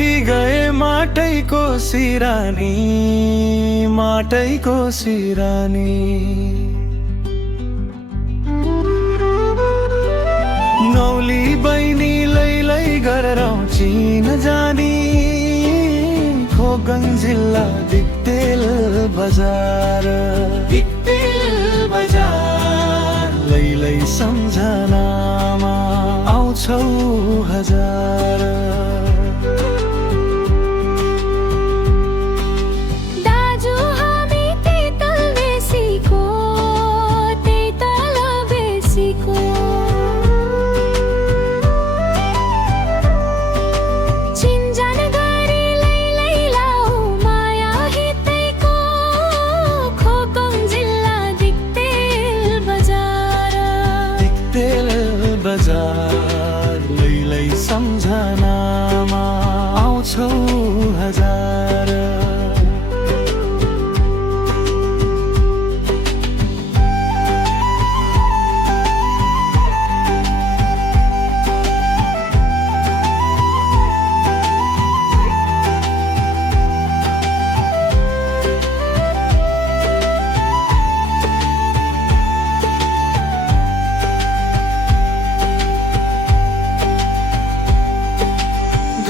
छोरी गए माटैको सिरानी, माटैको सिरानी। नौली बहिनी लैलै गरेर चिन जानी, खोगङ जिल्ला दिक्तेल बजार, दिक्तेल बजार। लैलै सम्झनामा आउँछौ हजार। बजार लैलै सम्झनामा आउँछौ हजार।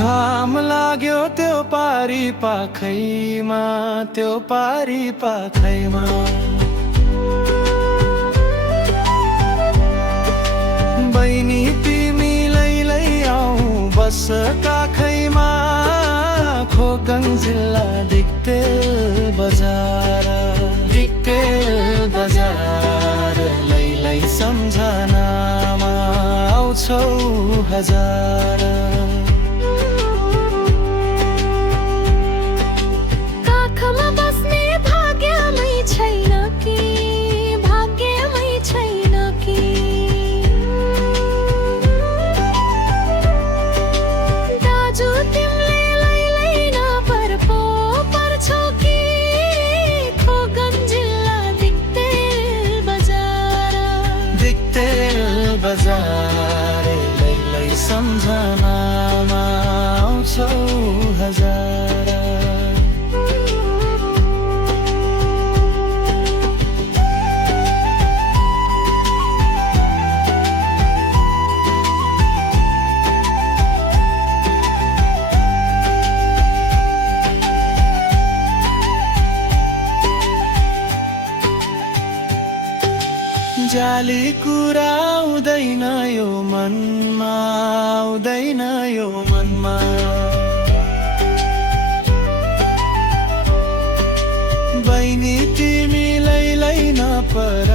घाम लाग्यो त्यो पारी पाखैमा, त्यो पारी पाखैमा। बहिनी तिमी लैलै आऊ बस काखैमा, खोगङ जिल्ला दिक्तेल बजार, दिक्तेल बजार। लैलै सम्झनामा आउँछौ हजार। बजार लैलै सम्झनामा आउँछौ हजार। जाली कुरा आउँदैन यो मनमा, आउँदैन यो मनमा। बहिनी तिमी लैलै नपर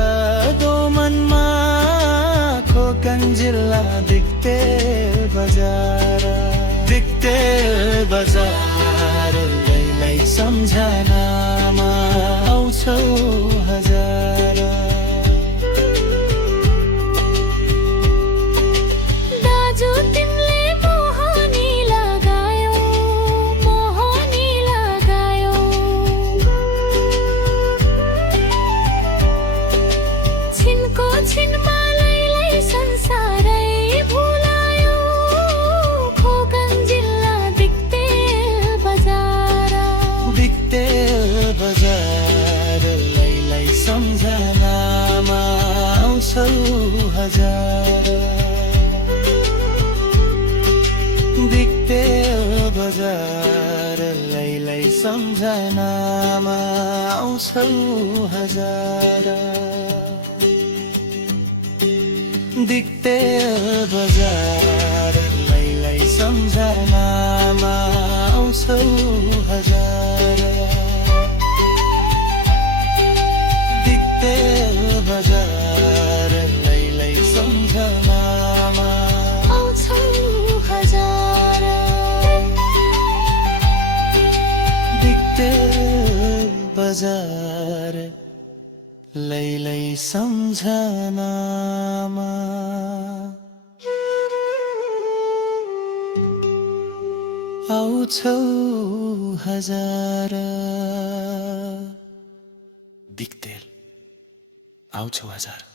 दो मनमा, खोगङ जिल्ला दिक्तेल बजार, दिक्तेल बजार। लैलै सम्झनामा आउँछौ हजार। सम्झनामा आउँछौ हजार। दिक्तेल बजार लैलै सम्झनामा आउँछौ हजार। दिक्तेल बजार लैलै सम्झनामा आउँछौ हजार। बजार लैलै सम्झनामा आउँछौ हजार। दिक्तेल बजार लैलै सम्झनामा आउँछौ हजार। दिक्तेल आउँछौ हजार।